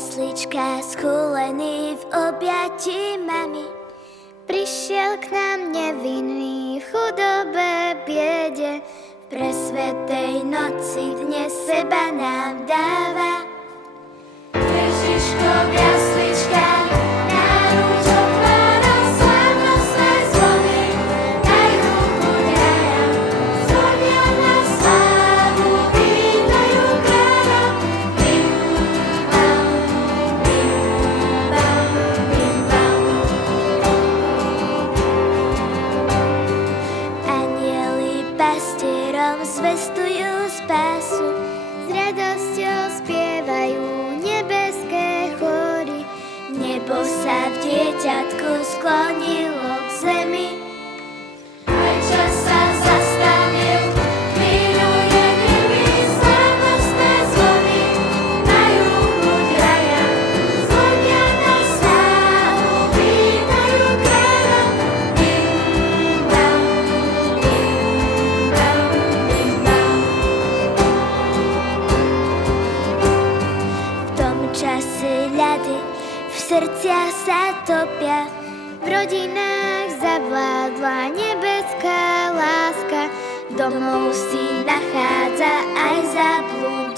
jaslička schúlený v objatí mami. Prišiel k nám nevinný v chudobe, biede, v presvetej noci dnes seba nám dáva. Ježiško v jasličkách náruč otvára, slávnostné zvony dajú chuť raja. Zvonia na slávu, vítajú kráľa. Bim, bam, bim, bam, bim, bam. Anjeli pastierom zvestujú spásu, s radosťou spievajú nebeské chóry. Nebo sa v dieťatku sklonilo k zemi. Aj čas sa zastavil, chvíľu je nemi, slávnostné zvony majú chuť raja. Zvonia na slávu, vítajú kráľa. Bim, bam, bim, bam, bim, bam. V tom čase ľady v srdciach sa topia, v rodinách zavládla nebeská láska, domov si nachádza aj zablúdený.